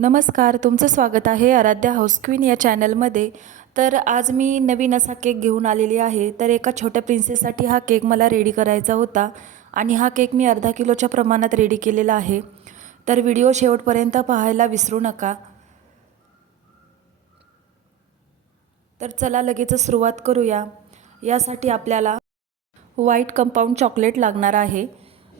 नमस्कार तुमचं स्वागत आहे आराध्या हाऊस क्वीन या चॅनलमध्ये. तर आज मी नवीन असा केक घेऊन आलेली आहे. तर एका छोट्या प्रिन्सेससाठी हा केक मला रेडी करायचा होता आणि हा केक मी अर्धा किलोच्या प्रमाणात रेडी केलेला आहे. तर व्हिडिओ शेवटपर्यंत पाहायला विसरू नका. तर चला लगेच सुरुवात करूया. यासाठी आपल्याला व्हाईट कंपाऊंड चॉकलेट लागणार आहे.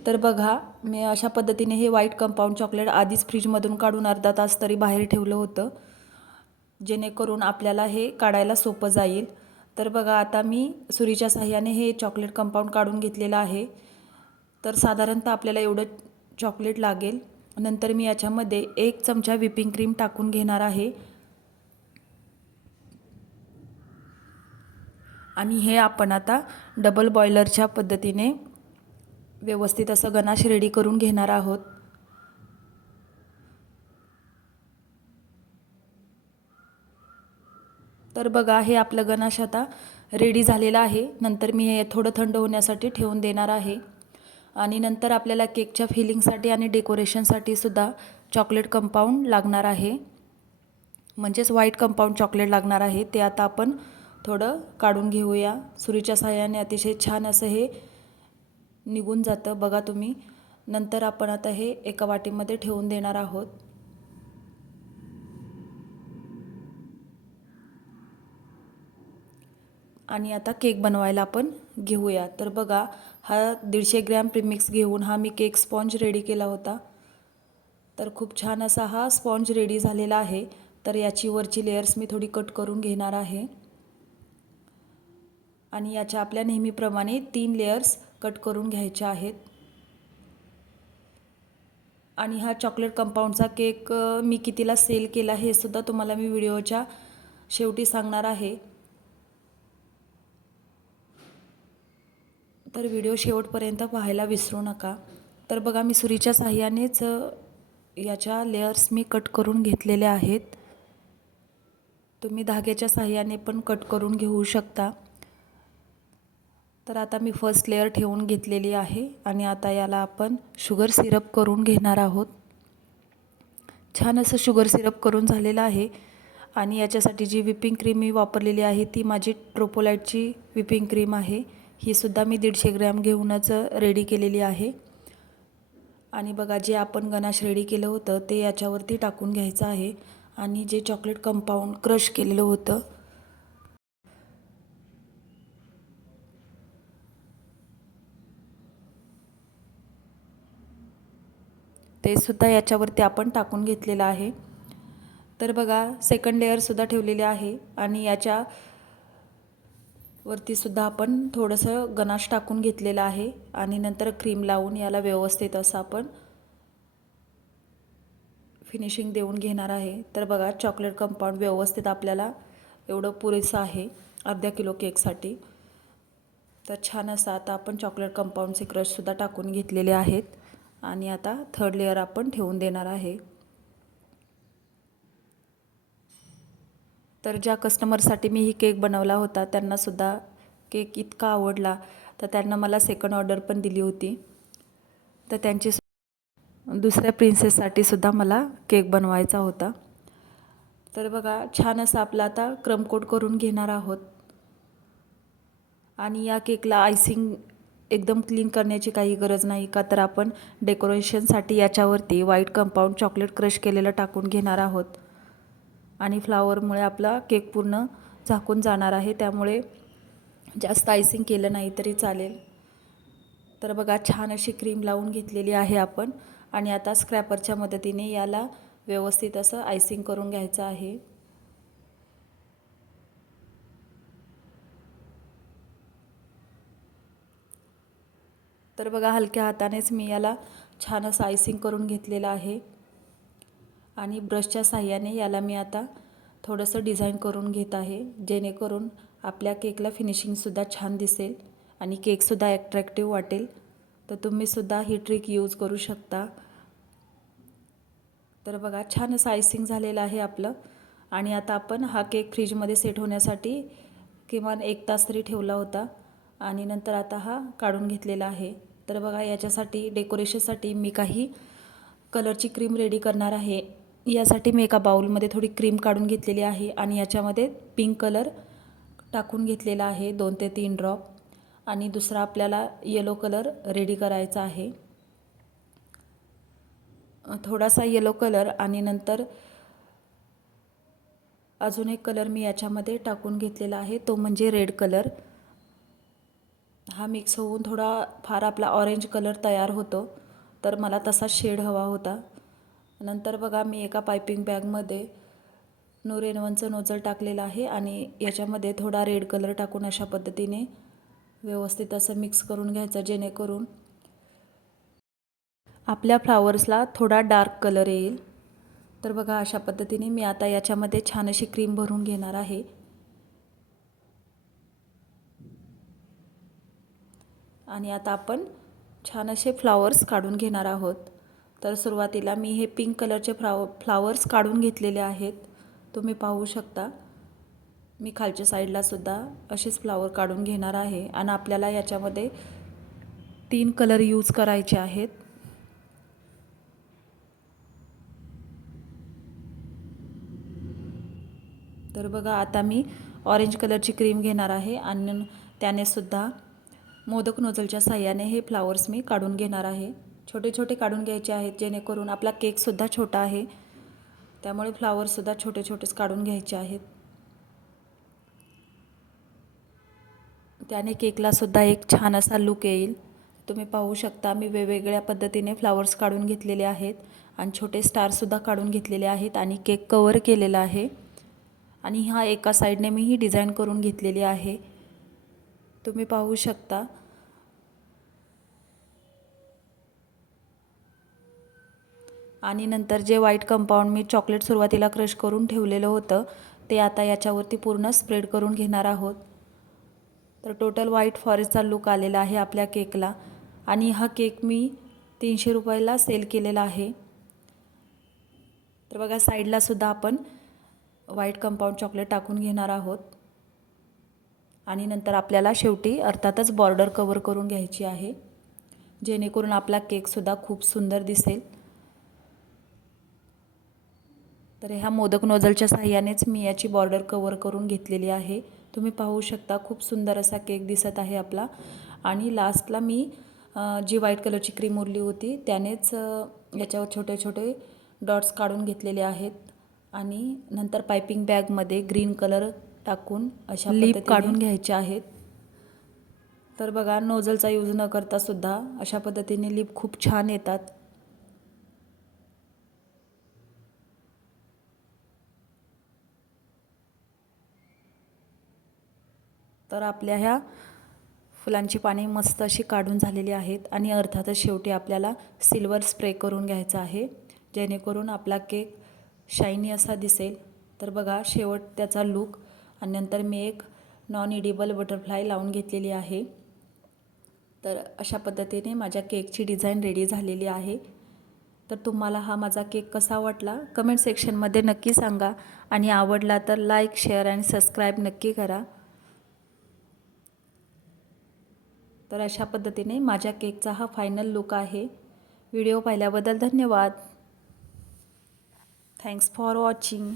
तर बघा मी अशा पद्धतीने हे व्हाईट कंपाऊंड चॉकलेट आधीच फ्रीजमधून काढून अर्धा तास तरी बाहेर ठेवलं होतं. जेणेकरून आपल्याला हे काढायला सोपं जाईल. तर बघा आता मी सुरीच्या साह्याने हे चॉकलेट कंपाऊंड काढून घेतलेलं आहे. तर साधारणतः आपल्याला एवढं चॉकलेट लागेल. नंतर मी याच्यामध्ये एक चमचा व्हिपिंग क्रीम टाकून घेणार आहे. आणि हे आपण आता डबल बॉयलरच्या पद्धतीने व्यवस्थित असं गनाश रेडी करून घेणार आहोत. तर बघा हे आपलं गनाश आता रेडी झालेलं आहे. नंतर मी हे थोडं थंड होण्यासाठी ठेवून देणार आहे. आणि नंतर आपल्याला केकच्या फिलिंगसाठी आणि डेकोरेशनसाठी सुद्धा चॉकलेट कंपाऊंड लागणार आहे. म्हणजेच व्हाईट कंपाऊंड चॉकलेट लागणार आहे. ते आता आपण थोडं काढून घेऊया. सुरीच्या सहाय्याने अतिशय छान असं हे निघून जातं. बघा तुम्ही. नंतर आपण आता हे एका वाटीमध्ये ठेवून देणार आहोत. आणि आता केक बनवायला आपण घेऊया. तर बघा हा दीडशे ग्रॅम प्रीमिक्स घेऊन हा मी केक स्पॉन्ज रेडी केला होता. तर खूप छान असा हा स्पॉन्ज रेडी झालेला आहे. तर याची वरची लेयर्स मी थोडी कट करून घेणार आहे. आणि याच्या आपल्या नेहमीप्रमाणे तीन लेयर्स कट करून घ्यायच्या आहेत. आणि हा चॉकलेट कंपाऊंडचा केक मी कितीला सेल केला हे सुद्धा तुम्हाला मी व्हिडिओच्या शेवटी सांगणार आहे. तर व्हिडिओ शेवटपर्यंत पाहायला विसरू नका. तर बघा मी सुरीच्या साह्यानेच याच्या लेअर्स मी कट करून घेतलेल्या आहेत. तुम्ही धाग्याच्या साह्याने पण कट करून घेऊ शकता. तर आता मी फर्स्ट लेअर ठेवून घेतलेली आहे आणि आता याला आपण शुगर सिरप करून घेणार आहोत. छान असं शुगर सिरप करून झालेलं आहे आणि याच्यासाठी जी विपिंग क्रीम मी वापरलेली आहे ती माझी ट्रोपोलाईटची विपिंग क्रीम आहे. ही सुद्धा मी दीडशे ग्रॅम घेऊनच रेडी केलेली आहे. आणि बघा जे आपण गनाश रेडी केलं होतं ते याच्यावरती टाकून घ्यायचं आहे. आणि जे चॉकलेट कंपाऊंड क्रश केलेलं होतं ते सुद्धा याच्यावरती आपण टाकून घेतलेलं आहे. तर बघा सेकंड लेअरसुद्धा ठेवलेले आहे आणि याच्या वरती सुद्धा आपण थोडंसं गनाश टाकून घेतलेलं आहे आणि नंतर क्रीम लावून याला व्यवस्थित असं आपण फिनिशिंग देऊन घेणार आहे. तर बघा चॉकलेट कंपाऊंड व्यवस्थित आपल्याला एवढं पुरेसं आहे अर्ध्या किलो केकसाठी तर छान असं आता आपण चॉकलेट कंपाऊंडचे क्रशसुद्धा टाकून घेतलेले आहेत. आणि आता थर्ड लेअर आपण ठेवून देणार आहे. तर ज्या कस्टमरसाठी मी ही केक बनवला होता त्यांनासुद्धा केक इतका आवडला तर त्यांना मला सेकंड ऑर्डर पण दिली होती. तर त्यांची दुसऱ्या प्रिन्सेससाठी सुद्धा मला केक बनवायचा होता. तर बघा छान असं आपला आता क्रमकोट करून घेणार आहोत. आणि या केकला आयसिंग एकदम क्लीन करण्याची काही गरज नाही का तर आपण डेकोरेशनसाठी याच्यावरती व्हाईट कंपाऊंड चॉकलेट क्रश केलेलं टाकून घेणार आहोत. आणि फ्लावरमुळे आपला केक पूर्ण झाकून जाणार आहे. त्यामुळे जास्त आयसिंग केलं नाही तरी चालेल. तर बघा छान अशी क्रीम लावून घेतलेली आहे आपण. आणि आता स्क्रॅपरच्या मदतीने याला व्यवस्थित असं आयसिंग करून घ्यायचं आहे. तर बघा हलक्या हातानेच मी याला छान असं आयसिंग करून घेतलेलं आहे. आणि ब्रशच्या साह्याने याला मी आता थोडंसं डिझाईन करून घेत आहे. जेणेकरून आपल्या केकला फिनिशिंगसुद्धा छान दिसेल आणि केकसुद्धा ॲट्रॅक्टिव्ह वाटेल. तर तुम्हीसुद्धा ही ट्रिक यूज करू शकता. तर बघा छान असं आयसिंग झालेलं आहे आपलं. आणि आता आपण हा केक फ्रीजमध्ये सेट होण्यासाठी किमान एक तास तरी ठेवला होता. आणि नंतर आता हा काढून घेतलेला आहे. तर बघा याच्यासाठी डेकोरेशनसाठी मी काही कलरची क्रीम रेडी करणार आहे. यासाठी मी एका बाउलमध्ये थोडी क्रीम काढून घेतलेली आहे आणि याच्यामध्ये पिंक कलर टाकून घेतलेला आहे दोन ते तीन ड्रॉप. आणि दुसरा आपल्याला येलो कलर रेडी करायचा आहे. थोडासा येलो कलर आणि नंतर अजून एक कलर मी याच्यामध्ये टाकून घेतलेला आहे तो म्हणजे रेड कलर. हा मिक्स होऊन थोडा फार आपला ऑरेंज कलर तयार होतो. तर मला तसा शेड हवा होता. नंतर बघा मी एका पायपिंग बॅगमध्ये नूर एन वनचं नोजल टाकलेलं आहे आणि याच्यामध्ये थोडा रेड कलर टाकून अशा पद्धतीने व्यवस्थित असं मिक्स करून घ्यायचं जेणेकरून आपल्या फ्लावर्सला थोडा डार्क कलर येईल. तर बघा अशा पद्धतीने मी आता याच्यामध्ये छान अशी क्रीम भरून घेणार आहे. आणि आता आपण छान असे फ्लावर्स काढून घेणार आहोत. तर सुरुवातीला मी हे पिंक कलरचे फ्लाव फ्लावर्स काढून घेतलेले आहेत. तुम्ही पाहू शकता. मी खालच्या साईडलासुद्धा असेच फ्लावर काढून घेणार आहे आणि आपल्याला याच्यामध्ये तीन कलर यूज करायचे आहेत. तर बघा आता मी ऑरेंज कलरची क्रीम घेणार आहे आणि त्याने सुद्धा मोदक नोझलच्या साह्याने हे फ्लावर्स मी काढून घेणार आहे. छोटे छोटे काढून घ्यायचे आहेत जेणेकरून आपला केकसुद्धा छोटा आहे. त्यामुळे फ्लावर्ससुद्धा छोटे छोटेच काढून घ्यायचे आहेत. त्याने केकलासुद्धा एक छान असा लुक येईल. तुम्ही पाहू शकता मी वेगवेगळ्या पद्धतीने फ्लावर्स काढून घेतलेले आहेत आणि छोटे स्टारसुद्धा काढून घेतलेले आहेत आणि केक कवर केलेला आहे. आणि हा एका साईडने मी ही डिझाईन करून घेतलेली आहे. तुम्ही पाहू शकता. आणि नंतर जे व्हाईट कंपाऊंड मी चॉकलेट सुरुवातीला क्रश करून ठेवलेलं होतं ते आता याच्यावरती पूर्ण स्प्रेड करून घेणार आहोत. तर टोटल व्हाईट फॉरेस्टचा लुक आलेला आहे आपल्या केकला आणि हा केक मी तीनशे रुपयाला सेल केलेला आहे. तर बघा साईडलासुद्धा आपण व्हाईट कंपाऊंड चॉकलेट टाकून घेणार आहोत. आणि नंतर आपल्याला शेवटी अर्थातच बॉर्डर कवर करून घ्यायची आहे. जेणेकरून आपला केकसुद्धा खूप सुंदर दिसेल. तर ह्या मोदक नोझलच्या साह्यानेच मी याची बॉर्डर कवर करून घेतलेली आहे. तुम्ही पाहू शकता खूप सुंदर असा केक दिसत आहे आपला. आणि लास्टला मी जी व्हाईट कलरची क्रीम उरली होती त्यानेच याच्यावर छोटे छोटे डॉट्स काढून घेतलेले आहेत. आणि नंतर पायपिंग बॅगमध्ये ग्रीन कलर टाकून अशा लिप काढून घ्यायचे आहेत. तर बघा नोझलचा यूज न करता सुद्धा अशा पद्धतीने लिप खूप छान येतात. तर आपल्या ह्या फुलांची पाने मस्त अशी काढून झालेली आहेत आणि अर्थातच शेवटी आपल्याला सिल्वर स्प्रे करून घ्यायचा आहे. जेणेकरून आपला केक शायनी असा दिसेल. तर बघा शेवट त्याचा लूक आणि नंतर मी एक नॉन इडिबल बटरफ्लाय लावून घेतलेली आहे. तर अशा पद्धतीने माझ्या केकची डिझाईन रेडी झालेली आहे. तर तुम्हाला हा माझा केक कसा वाटला? कमेंट सेक्शनमध्ये नक्की सांगा. आणि आवडला तर लाईक शेअर आणि सबस्क्राईब नक्की करा. तर अशा पद्धतीने माझ्या केकचा हा फायनल लुक आहे. व्हिडिओ पाहिल्याबद्दल धन्यवाद. Thanks for watching